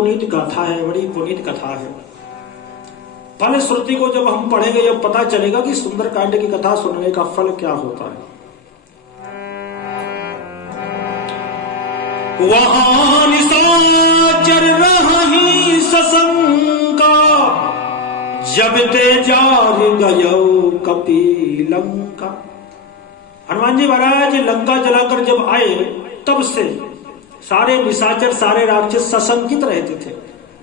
पुनीत गाथा है, बड़ी पुनीत कथा है। फल श्रुति को जब हम पढ़ेंगे जब पता चलेगा कि सुंदरकांड की कथा सुनने का फल क्या होता है। वहां निशाचर रही सशंका, जब ते जार गयो कपि लंका। हनुमान जी महाराज लंका जलाकर जब आए तब से सारे निशाचर सारे राक्षस सशंकित रहते थे,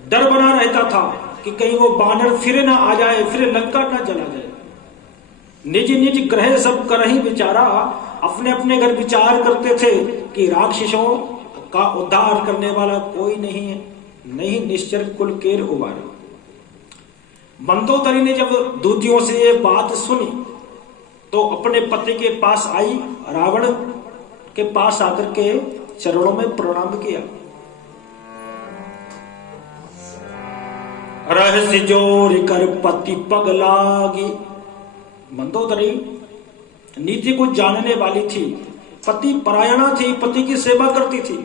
डर बना रहता था कि कहीं वो बानर फिर ना आ जाए, फिर लंका ना जला जाए। निज निज ग्रह सब कर ही विचारा, अपने अपने घर विचार करते थे कि राक्षसों का उद्धार करने वाला कोई नहीं है, नहीं निश्चर कुल केर उबारे। मंदोदरी ने जब दूतियों से ये बात सुनी तो अपने पति के पास आई, रावण के पास आकर के चरणों में प्रणाम किया। रहस्य जोर कर पति पग लागी। मंदोदरी नीति को जानने वाली थी, पति परायणा थी, पति की सेवा करती थी,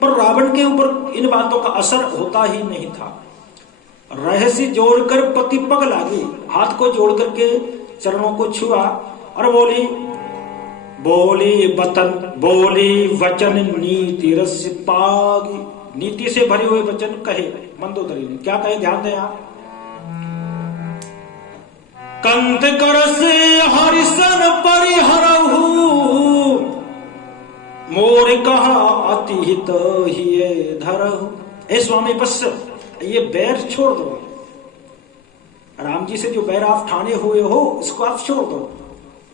पर रावण के ऊपर इन बातों का असर होता ही नहीं था। रहस्य जोड़कर पति पग लागी, हाथ को जोड़ करके चरणों को छुआ और बोली वचन नीति रस पागी। नीति से भरे हुए वचन कहे मंदोदरी ने। क्या कहे, ध्यान दें आप। कंत करस हरिसन परिहरहु, मोर कहा अतिहित हिये धरहु। ए स्वामी बस ये बैर छोड़ दो, राम जी से जो बैर आप ठाने हुए हो इसको आप छोड़ दो,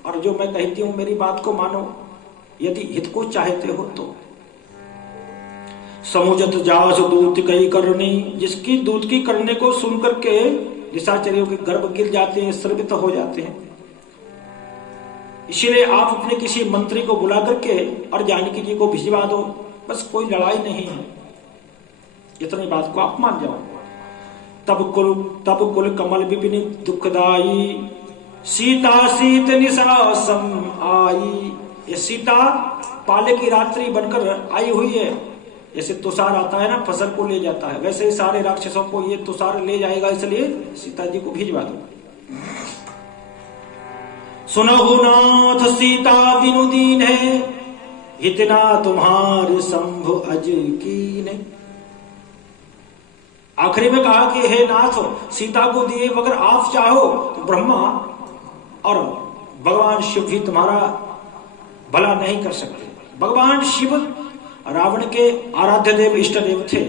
और जो मैं कहती हूं मेरी बात को मानो, यदि हित को चाहते हो तो। समुझत जास दूत कई करनी, जिसकी दूत की करने को सुन करके निशाचरियों के गर्भ गिर जाते हैं, स्रवित हो जाते हैं। इसलिए आप अपने किसी मंत्री को बुला करके और जानकी जी को भिजवा दो, बस कोई लड़ाई नहीं है, इतनी बात को आप मान जाओ। तब कुल कमल विपिन दुखदाई, सीता सीत निशा सम आई। ये सीता पाले की रात्रि बनकर आई हुई है। जैसे तुषार आता है ना, फसल को ले जाता है, वैसे ही सारे राक्षसों को ये तुषार ले जाएगा, इसलिए सीता जी को भिजवा दो। सुनहु नाथ सीता बिनु दीन है, इतना तुम्हारे शंभु अज कीन। आखिरी में कहा कि हे नाथ, सीता को दिए बगैर आप चाहो तो ब्रह्मा और भगवान शिव भी तुम्हारा भला नहीं कर सकते। भगवान शिव रावण के आराध्य देव इष्ट देव थे,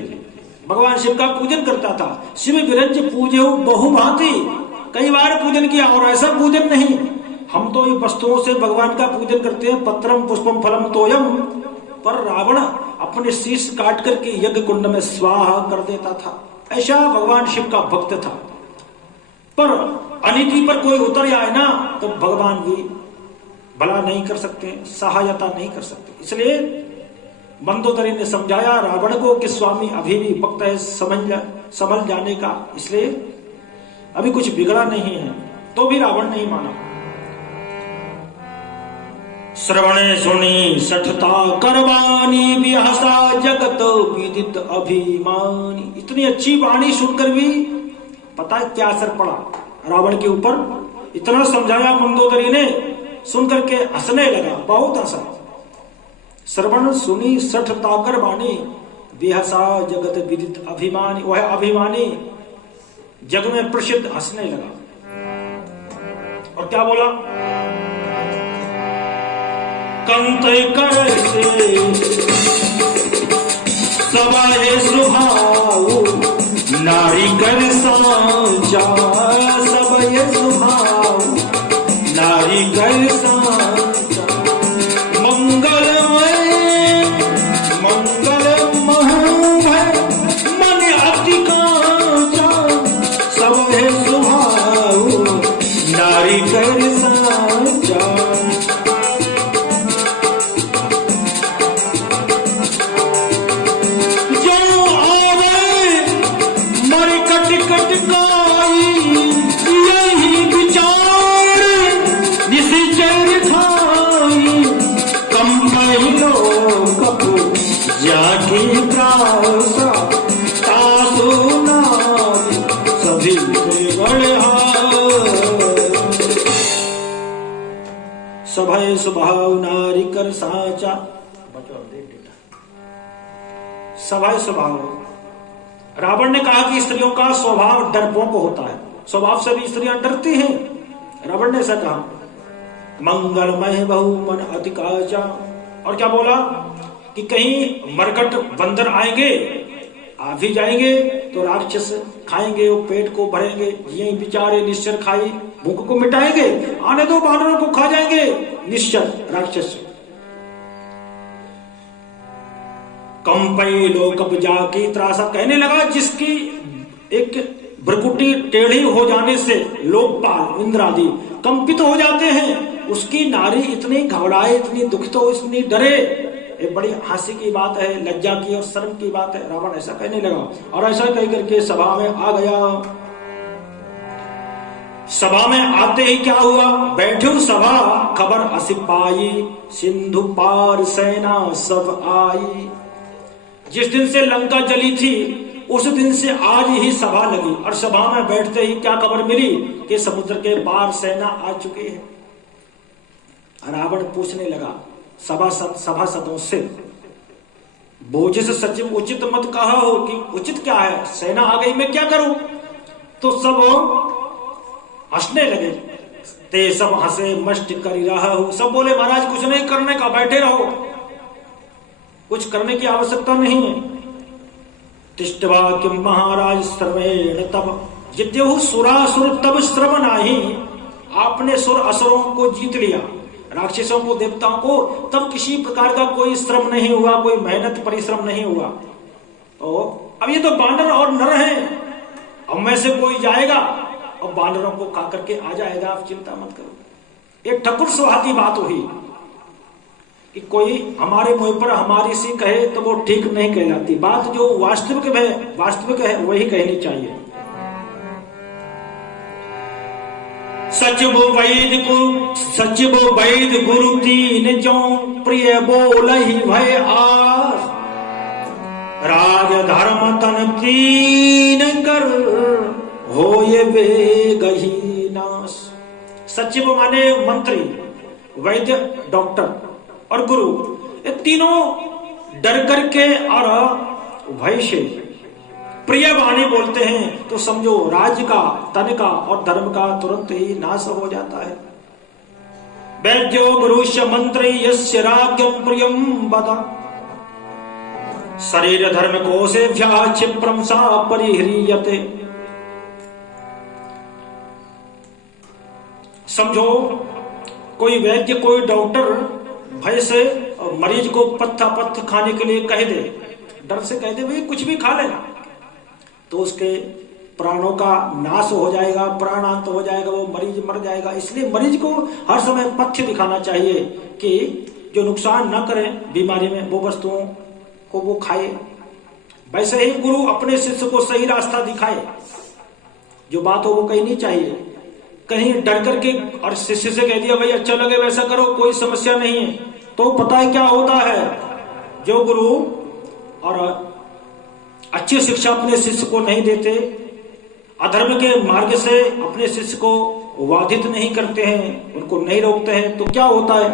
भगवान शिव का पूजन करता था। शिव विरंज पूजे बहुभांति, कई बार पूजन किया, और ऐसा पूजन नहीं, हम तो ये वस्तुओं से भगवान का पूजन करते हैं, पत्रम पुष्पम फलम तोयम, पर रावण अपने शीश काट करके यज्ञ कुंड में स्वाहा कर देता था। ऐसा भगवान शिव का भक्त था। पर अनिति पर कोई उतर आए ना तो भगवान भी भला नहीं कर सकते, सहायता नहीं कर सकते। इसलिए मंदोदरी ने समझाया रावण को कि स्वामी अभी भी वक्त है संभल जाने का, इसलिए अभी कुछ बिगड़ा नहीं है, तो भी रावण नहीं माना। श्रवणे सुनी सठता करवानी, बिहसा जगत विदित अभिमानी। इतनी अच्छी वाणी सुनकर भी पता है क्या असर पड़ा रावण के ऊपर। इतना समझाया मंदोदरी ने, सुनकर के हंसने लगा, बहुत हंसा। श्रवण सुनी सठ ताकर वाणी, बिहसा जगत विदित अभिमानी। वह अभिमानी जग में प्रसिद्ध हंसने लगा और क्या बोला, कंत करते सवाए सुभाऊ, नारी कर सांचा सबय सुभाऊ, नारी कर सांचा। मंगलमय मंगलमय मन अति कांचा, सबय सुभाऊ, नारी कर सांचा। सभय स्वभाव नारी कर साचा। सभय स्वभाव, रावण ने कहा कि स्त्रियों का स्वभाव डरपोक होता है, स्वभाव से भी स्त्रियां डरती हैं। रावण ने ऐसा कहा। मंगलमय बहु मन अति काचा, और क्या बोला कि कहीं मरकट बंदर आएंगे, आ भी जाएंगे तो राक्षस खाएंगे, वो पेट को भरेंगे, यही बेचारे निश्चर खाई भूख को मिटाएंगे, आने दो बानरों को खा जाएंगे निश्चर राक्षस। कंपई लोक जाकी त्रासा, कहने लगा जिसकी एक भ्रकुटी टेढ़ी हो जाने से लोकपाल इंद्र आदि कंपित हो जाते हैं, उसकी नारी इतनी घबराए, इतनी दुखित हो, इतनी डरे, ये बड़ी हंसी की बात है, लज्जा की और शर्म की बात है। रावण ऐसा कहने लगा और ऐसा कह करके सभा में आ गया। सभा में आते ही क्या हुआ, बैठो सभा खबर असी पाई, सिंधु पार सेना सब आई। जिस दिन से लंका जली थी उस दिन से आज ही सभा लगी, और सभा में बैठते ही क्या खबर मिली कि समुद्र के पार सेना आ चुकी है। रावण पूछने लगा सभासदों से, बोझिस सचिव उचित मत कहा हो, कि उचित क्या है, सेना आ गई मैं क्या करूं। तो सब हंसने लगे, ते सब हंसे मष्ट कर रहा हो। सब बोले महाराज कुछ नहीं करने का, बैठे रहो, कुछ करने की आवश्यकता नहीं है। तिष्ठवा किम महाराज श्रमेण तब, जित्यहु सुरासुर तब श्रम नाही। आपने सुर असुरों को जीत लिया, राक्षसों को, देवताओं को, तब किसी प्रकार का कोई श्रम नहीं हुआ, कोई मेहनत परिश्रम नहीं हुआ। तो अब ये तो बानर और नर हैं, अब में से कोई जाएगा और बानरों को खा करके आ जाएगा, आप चिंता मत करो। एक ठकुर सुहाती बात हुई कि कोई हमारे मुंह पर हमारी सी कहे तो वो ठीक नहीं कहलाती, बात जो वास्तविक है वही कहनी चाहिए। सचिव वैद गुरु तीन जो प्रिय बोल ही भय आस, राज धर्म तन तीन कर हो ये वेगही नाश। सचिव माने मंत्री, वैद्य डॉक्टर और गुरु, ये तीनों डर करके और भय से प्रिय वाणी बोलते हैं तो समझो राज्य का, तन का और धर्म का तुरंत ही नाश हो जाता है। वैद्यो गुरुष्य मंत्री यस्य राज्ञं प्रियं बदा, शरीर धर्म कोशेभ्यः क्षिप्रं सा परिह्रियते। समझो कोई वैद्य, कोई डॉक्टर भय से मरीज को पत्था पत्थ खाने के लिए कह दे, डर से कह दे भाई कुछ भी खा लेना, तो उसके प्राणों का नाश हो जाएगा, प्राणांत हो जाएगा, वो मरीज मर जाएगा। इसलिए मरीज को हर समय पथ्य दिखाना चाहिए कि जो नुकसान न करे बीमारी में, वो वस्तुओं को वो खाए। वैसे ही गुरु अपने शिष्य को सही रास्ता दिखाए, जो बात हो वो कहनी चाहिए। कहीं डर करके और शिष्य से कह दिया भाई अच्छा लगे वैसा करो, कोई समस्या नहीं है, तो पता है क्या होता है, जो गुरु और अच्छी शिक्षा अपने शिष्य को नहीं देते, अधर्म के मार्ग से अपने शिष्य को बाधित नहीं करते हैं, उनको नहीं रोकते हैं, तो क्या होता है,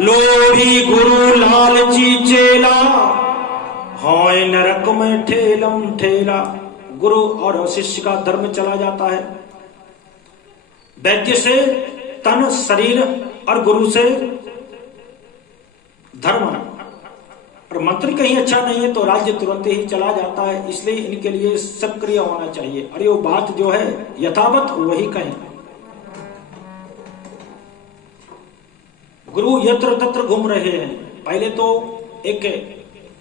लोभी गुरु लालची चेला, होय नरक में ठेलम ठेला। गुरु और शिष्य का धर्म चला जाता है, वैद्य से तन शरीर और गुरु से धर्म, और मंत्री कहीं अच्छा नहीं है तो राज्य तुरंत ही चला जाता है। इसलिए इनके लिए सक्रिय होना चाहिए, और ये बात जो है यथावत वही कहें। गुरु यत्र तत्र घूम रहे हैं। पहले तो एक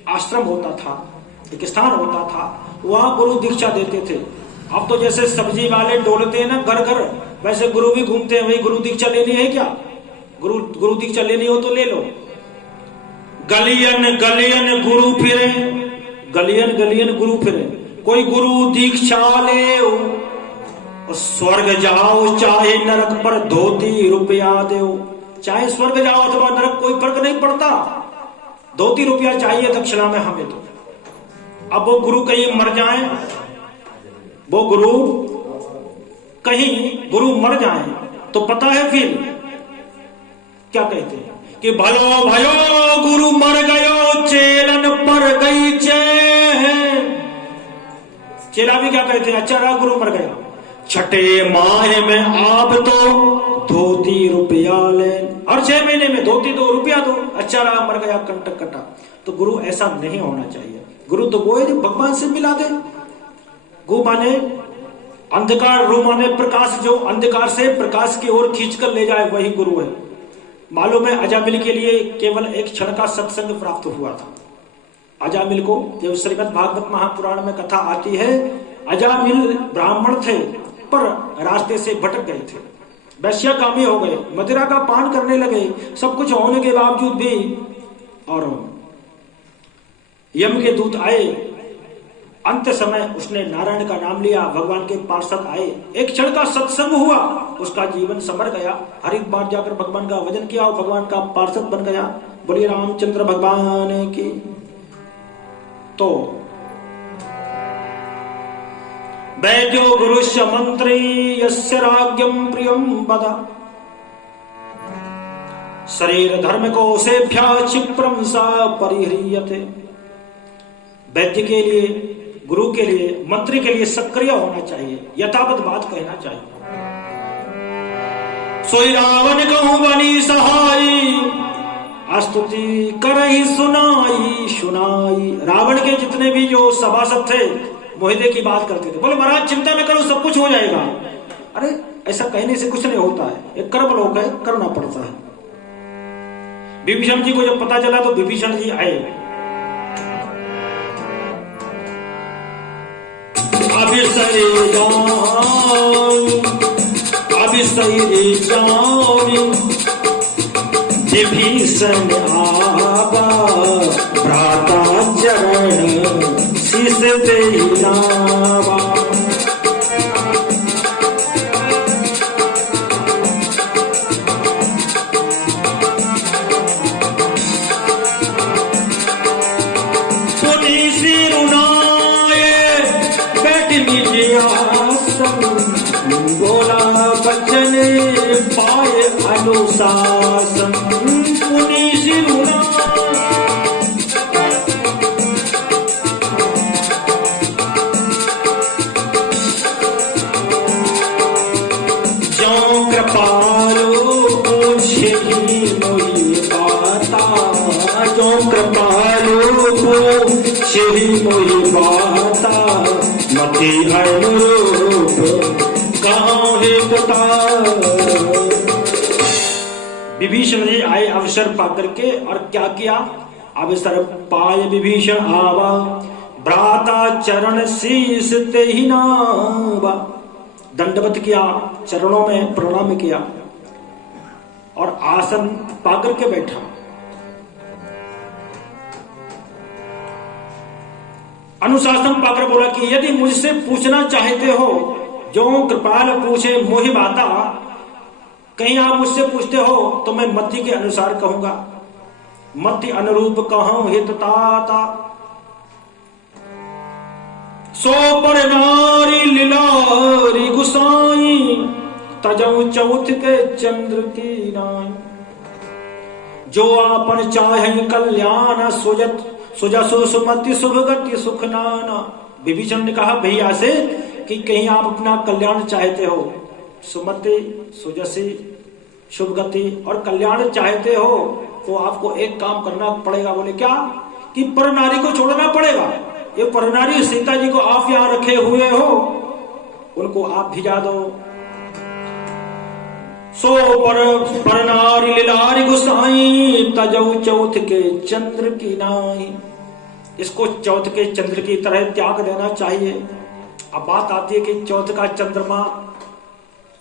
आश्रम होता था, एक स्थान होता था, वहां गुरु दीक्षा देते थे। अब तो जैसे सब्जी वाले डोलते हैं ना घर घर, वैसे गुरु भी घूमते हैं, भाई गुरु दीक्षा लेनी है क्या, गुरु दीक्षा लेनी हो तो ले लो। गलियन गलियन गुरु फिरे, गलियन गलियन गुरु फिरे। कोई गुरु दीक्षा ले स्वर्ग जाओ चाहे नरक पर धोती रुपया दो। चाहे स्वर्ग जाओ अथवा नरक कोई फर्क नहीं पड़ता, धोती रुपया चाहिए दक्षिणा में हमें तो। अब वो गुरु कहीं मर जाए, वो गुरु कहीं गुरु मर जाए तो पता है फिर क्या कहते हैं कि भलो भयो गुरु मर गयो चेलन पर गई चैन। चेला भी क्या कहते हैं, अच्छा रहा गुरु मर गया। छठे माह में आप तो धोती रुपया ले, हर 6 महीने में धोती दो रुपया दो, अच्छा रहा मर गया कंटक कटा। तो गुरु ऐसा नहीं होना चाहिए। गुरु तो वो है जो भगवान से मिला दे। गु माने अंधकार, रू माने प्रकाश, जो अंधकार से प्रकाश की ओर खींचकर ले जाए वही गुरु है। मालूम है अजामिल के लिए केवल एक क्षण का सत्संग प्राप्त हुआ था। अजामिल को, जब श्रीमद् भागवत महापुराण में कथा आती है, अजामिल ब्राह्मण थे पर रास्ते से भटक गए थे, वैश्यकामी हो गए, मदिरा का पान करने लगे, सब कुछ होने के बावजूद भी। और यम के दूत आए, अंत समय उसने नारायण का नाम लिया, भगवान के पार्षद आए, एक क्षण का सत्संग हुआ, उसका जीवन संवर गया। हरिद्वार जाकर भगवान का भजन किया और भगवान का पार्षद बन गया। बोलिए रामचंद्र भगवान की। तो वैद्यो गुरुष्य मंत्री यस्य राज्ञं प्रियं वद, शरीर धर्म को सेभ्या क्षिप्रं सा परिह्रियते। वैद्य के लिए, गुरु के लिए, मंत्री के लिए सक्रिय होना चाहिए, यथावत बात कहना चाहिए। सोई रावण कहूं बनी सहाई, स्तुति करही सुनाई सुनाई। रावण के जितने भी जो सभासद थे मोहिते की बात करते थे, बोले महाराज चिंता न करो सब कुछ हो जाएगा। अरे ऐसा कहने से कुछ नहीं होता है, एक कर्म लोक है, करना पड़ता है। विभीषण जी को जब पता चला तो विभीषण जी आए, अभिसरे जाऊं विभीषण आवा, भ्राता चरण शीस देहि नावा। पुनि सिरुनाए बैठ निज आसन, बोला बचन पाए अनुशासन। पुनि सिरुनाए मोहि बाता, मति अनुरूप कहाँ है बता। विभीषण जी आए अवसर पाकर के, और क्या किया, अवसर पाए विभीषण आवा, भ्राता चरण शीस तेहि नावा। दंडवत किया, चरणों में प्रणाम किया और आसन पाकर के बैठा। अनुशासन पाकर बोला कि यदि मुझसे पूछना चाहते हो, जो कृपाल पूछे मोहि बाता, कहीं आप मुझसे पूछते हो तो मैं मति के अनुसार कहूंगा, मति अनुरूप कहूं हित ताता। सो पर नारी लीलारी गुसाई, तजऊ चौथ के चंद्र की नाई। जो आपन चाहे कल्याण सुजत, सुजसु सुमति शुभ गति सुख नाना। विभीषण ने कहा भैया से कि कहीं आप अपना कल्याण चाहते हो, सुमति, सुजसी, शुभ गति और कल्याण चाहते हो, तो आपको एक काम करना पड़ेगा। बोले क्या? कि पर नारी को छोड़ना पड़ेगा। ये पर नारी सीता जी को आप यहाँ रखे हुए हो, उनको आप भिजा दो। सो पर नारी लीलारी गुसाई, तजऊ चौथ के चंद्र की नाई। इसको चौथ के चंद्र की तरह त्याग देना चाहिए। अब बात आती है कि चौथ का चंद्रमा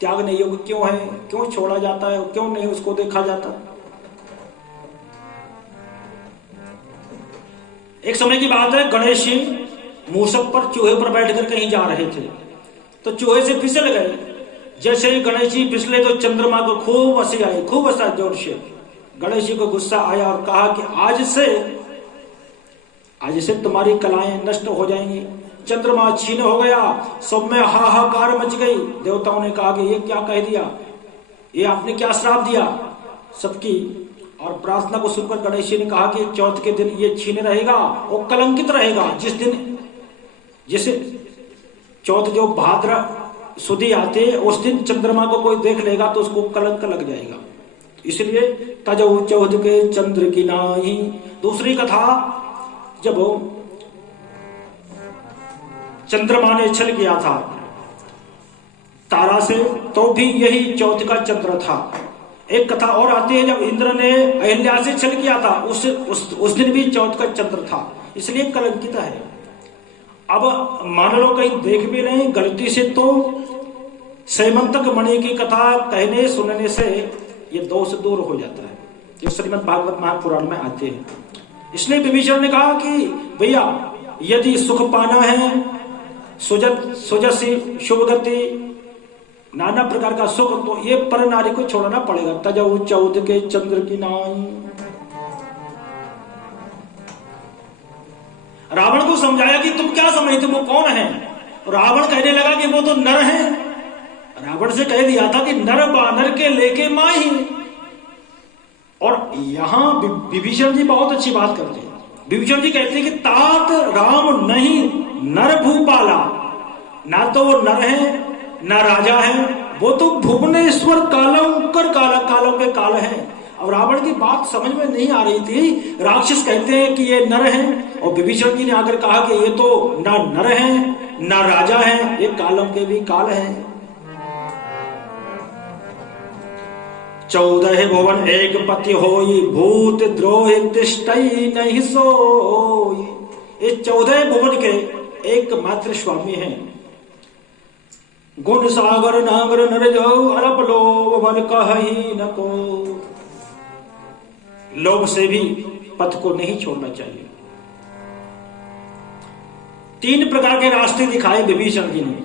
त्यागने योग्य क्यों है, क्यों छोड़ा जाता है, क्यों नहीं उसको देखा जाता। एक समय की बात है, गणेश जी मूसक पर चूहे पर बैठकर कहीं जा रहे थे, तो चूहे से फिसल गए। जैसे ही गणेश जी फिसले तो चंद्रमा को खूब हंसी आई, खूब हंसा जोर से। गणेश जी को गुस्सा आया और कहा कि आज से तुम्हारी कलाएं नष्ट हो जाएंगी। चंद्रमा छीन हो गया, सब में हाहाकार मच गई। देवताओं ने कहा कि ये क्या कह दिया, ये आपने क्या श्राप दिया। सबकी, और प्रार्थना को सुनकर गणेश जी ने कहा कि चौथ के दिन ये छीने रहेगा और कलंकित रहेगा। जिस दिन, जैसे चौथ जो भाद्र सुदी आते उस दिन चंद्रमा को कोई देख लेगा तो उसको कलंक लग जाएगा, इसलिए तजौ चौथ के चंद्र की नाई। दूसरी कथा, जब चंद्रमा ने छल किया था तारा से तो भी यही चौथ का चंद्र था। एक कथा और आती है, जब इंद्र ने अहिल्या से छल किया था उस दिन भी चौथ का चंद्र था, इसलिए कलंकित है। अब मान लो कहीं देख भी नहीं गलती से, तो सैमंतक मणि की कथा कहने सुनने से ये दोष दूर हो जाता है, जो श्रीमद् भागवत महापुराण में आते हैं। इसलिए विभीषण ने कहा कि भैया यदि सुख पाना है, सुजसी शुभ गति, नाना प्रकार का सुख, तो ये पर नारी को छोड़ना पड़ेगा। तजौ चौथ के चंद्र की नाई। रावण को समझाया कि तुम क्या समझते, वो कौन है? रावण कहने लगा कि वो तो नर है। रावण से कह दिया था कि नर बानर के लेके माही। और यहां विभीषण जी बहुत अच्छी बात करते हैं। विभीषण जी कहते हैं कि तात राम नहीं नर भूपाला, ना तो वो नर है ना राजा है, वो तो भुवनेश्वर कालंकर कालों के काल है। अब रावण की बात समझ में नहीं आ रही थी। राक्षस कहते हैं कि ये नर हैं, और विभीषण जी ने आकर कहा कि ये तो ना नर हैं ना राजा हैं, ये कालों के भी काल हैं। 14 भुवन एक पति होई, भूत द्रोह तिष्ठई नहीं सोई। ये 14 भुवन के एकमात्र स्वामी हैं। गुण सागर नागर नर जो अलप लोभ बल कहि न को। लोभ से भी पथ को नहीं छोड़ना चाहिए। 3 प्रकार के रास्ते दिखाए विभीषण जी ने।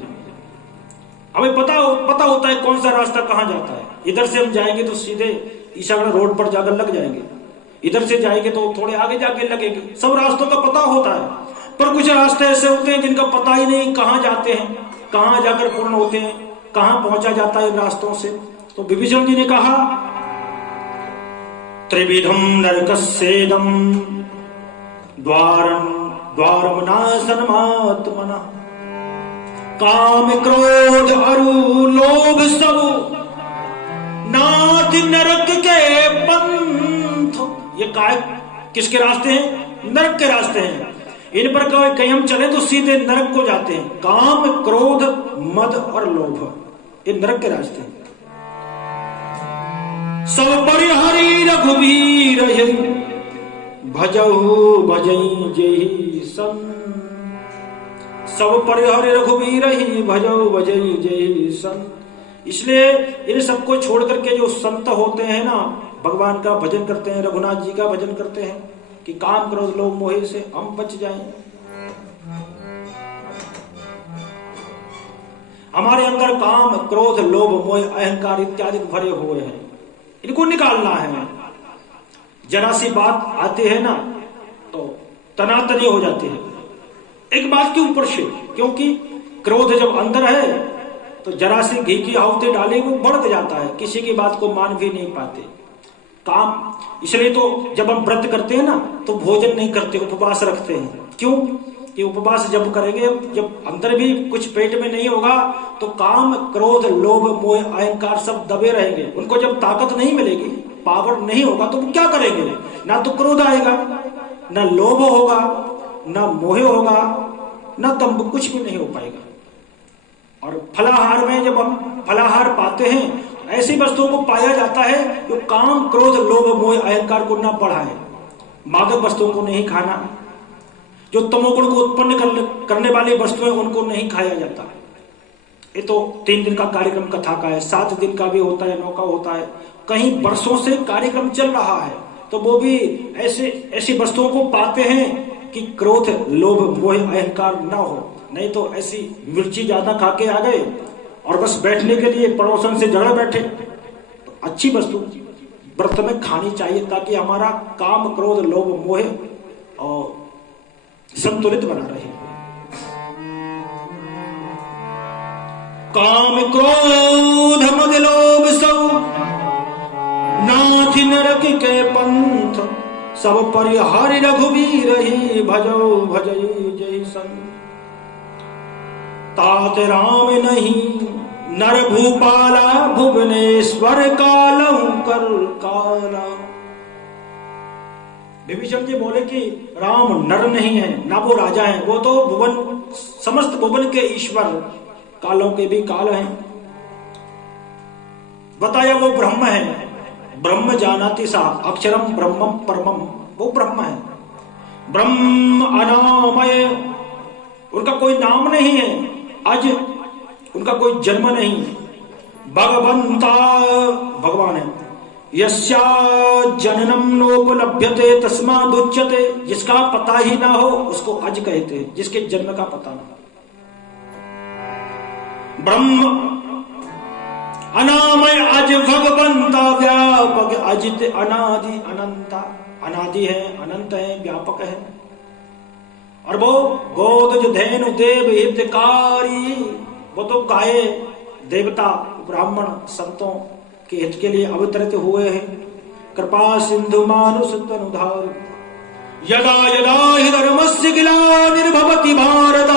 हमें पता होता है कौन सा रास्ता कहां जाता है। इधर से हम जाएंगे तो सीधे ईशागढ़ रोड पर जाकर लग जाएंगे, इधर से जाएंगे तो थोड़े आगे जाके लगेंगे। सब रास्तों का पता होता है, पर कुछ रास्ते ऐसे होते हैं जिनका पता ही नहीं कहां जाते हैं, कहां जाकर पूर्ण होते हैं, कहां पहुंचा जाता है इन रास्तों से। तो विभीषण जी ने कहा त्रिविधम नरकस्येदम द्वारम नाशनमात्मना। काम क्रोध अरु लोभ सब नाथ नरक के पंथ। ये किसके रास्ते हैं? नरक के रास्ते हैं। इन पर कहीं हम चले तो सीधे नरक को जाते हैं। काम क्रोध मद और लोभ, ये नरक के रास्ते हैं। सब परिहरि रघुवीर भजहु भजई जेहि सन। सब परिहरि रघुवीर भजहु भजई जेहि सन। इसलिए इन सबको छोड़ करके जो संत होते हैं ना, भगवान का भजन करते हैं, रघुनाथ जी का भजन करते हैं कि काम क्रोध लोभ मोह से हम बच जाएं। हमारे अंदर काम क्रोध लोभ मोह अहंकार इत्यादि भरे हुए हैं, इनको निकालना है। जरा सी बात आती है ना तो तनातनी हो जाती है एक बात के ऊपर से, क्योंकि क्रोध जब अंदर है तो जरा सी घी की आहुति डाले वो बढ़ जाता है, किसी की बात को मान भी नहीं पाते। काम इसलिए तो जब हम व्रत करते हैं ना तो भोजन नहीं करते, उपवास रखते हैं। क्यों? कि उपवास जब करेंगे, जब अंदर भी कुछ पेट में नहीं होगा तो काम क्रोध लोभ मोह अहंकार सब दबे रहेंगे। उनको जब ताकत नहीं मिलेगी, पावर नहीं होगा तो वो क्या करेंगे? ना तो क्रोध आएगा, ना लोभ होगा, ना मोह होगा, ना दंभ, कुछ भी नहीं हो पाएगा। और फलाहार में जब हम फलाहार पाते हैं, ऐसी वस्तुओं को पाया जाता है जो काम क्रोध लोभ मोह अहंकार को न बढ़ाए। मादक वस्तुओं को नहीं खाना, जो तमोगुण को उत्पन्न करने वाली वस्तुएं उनको नहीं खाया जाता। ये तो 3 दिन का कार्यक्रम कथा का है, 7 दिन का भी होता है, 9 का होता है। कहीं वर्षों से कार्यक्रम चल रहा है तो वो भी ऐसी वस्तुओं को पाते हैं कि क्रोध लोभ मोह अहंकार न हो। नहीं तो ऐसी मिर्ची ज्यादा खा के आ गए और बस बैठने के लिए पड़ोसन से झगड़ बैठे। तो अच्छी वस्तु व्रत में खानी चाहिए ताकि हमारा काम क्रोध लोभ मोह और संतुलित बना रहे। काम क्रोध मद लोभ सब नाथ नरक के पंथ, सब परिहारि रघुवीर ही, भजो भजई जय संत। तात राम नहीं नर भूपाला, भुवनेश्वर कालहु कर काला। विभीषण जी बोले कि राम नर नहीं है, ना वो राजा है, वो तो भुवन, समस्त भुवन के ईश्वर, कालों के भी काल हैं। बताया वो ब्रह्म है, ब्रह्म जानाति सा अक्षरम ब्रह्मम परमम, वो ब्रह्म है। ब्रह्म अनामय, उनका कोई नाम नहीं है, आज उनका कोई जन्म नहीं। भगवंता, भगवान है। यस्या जननम नोपलभ्यते तस्मादुच्यते, जिसका पता ही ना हो उसको अज कहते हैं, जिसके जन्म का पता ना। ब्रह्म अनामय अज भगवंता, व्यापक अजित अनादि अनंता, अनादि है, अनंत है, व्यापक है। और वो गोदज धेनु देव हितकारी, वो तो गाय देवता ब्राह्मण संतों के हित के लिए अवतरित हुए हैं। कृपा सिंधु मानुष तनुधार, यदा यदा हि धर्मस्य ग्लानिर्भवति भारत,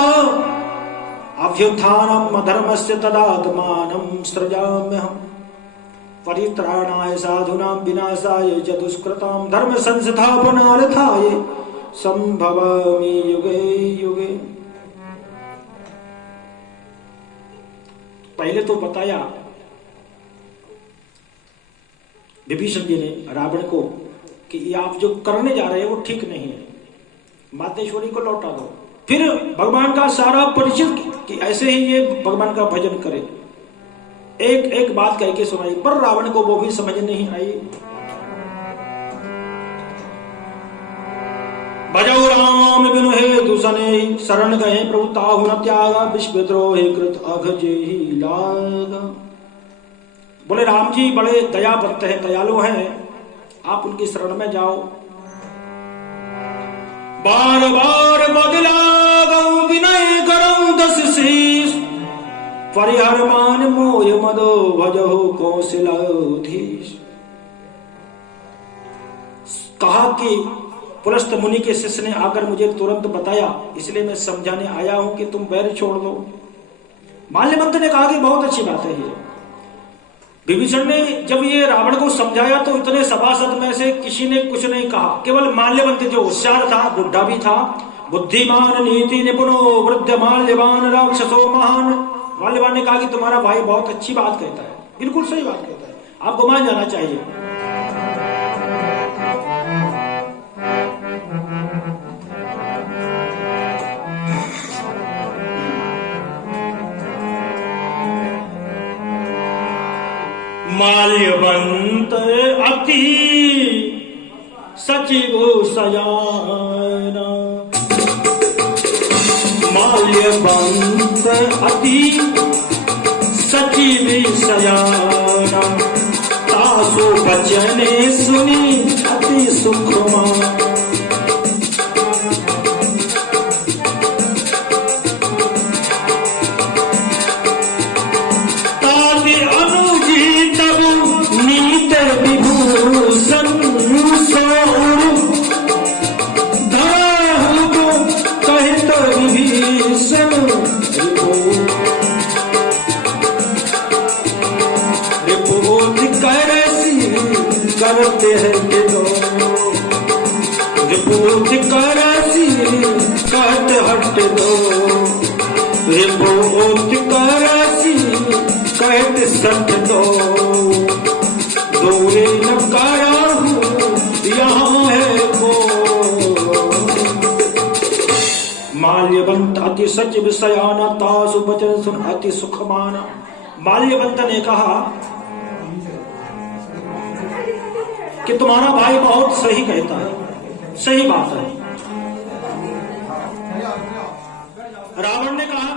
अभ्युत्थानम् अधर्मस्य तदात्मानं सृजाम्यहम्। परित्राणाय साधूनां विनाशाय च दुष्कृतां, धर्म संस्थापनार्थाय संभवामि युगे युगे। पहले तो बताया विभीषण जी ने रावण को कि ये आप जो करने जा रहे हैं वो ठीक नहीं है, मातेश्वरी को लौटा दो। फिर भगवान का सारा परिचय कि ऐसे ही ये भगवान का भजन करे, एक एक बात कह के सुनाई, पर रावण को वो भी समझ नहीं आई। भजौ राम बिनु हेतु सने, शरण गए प्रभु ताहु न त्यागा, विश्वद्रोही कृत अघ जेहि लागा। बोले राम जी बड़े दयावंत है, दयालु हैं, आप उनकी शरण में जाओ। बार बार बदला गौ विनय करऊं दस शीस, परिहर मान मोय मदो भजो कौशलाधीश। कहा कि पुलस्त मुनि के शिष्य ने आकर मुझे तुरंत बताया, इसलिए मैं समझाने आया हूं कि तुम बैर छोड़ दो। माल्यवंत ने कहा कि बहुत अच्छी बात है ये। विभीषण ने जब ये रावण को समझाया तो इतने सभासद में से किसी ने कुछ नहीं कहा, केवल माल्यवंत जो होशियार था, बुढ़ा भी था, बुद्धिमान नीति निपुणो वृद्ध माल्यवान राक्षसो महान। माल्यवान ने कहा कि तुम्हारा भाई बहुत अच्छी बात कहता है, बिल्कुल सही बात कहता है, आपको मान जाना चाहिए। माल्यवंत अति सचिव सयाना, माल्यवंत अति सचिव सयाना, तासु बचने सुनी अति सुखमा। करते हैं रिपोर्ट करासी कहते हट दो, रिपोर्ट करासी कहते सट दो, दूरी न करा हूँ यहाँ है को। माल्यवंत अति सचिव सयाना, तासु बचन सुन अति सुखमाना। माल्यवंत ने कहा कि तुम्हारा भाई बहुत सही कहता है, सही बात है। रावण ने कहा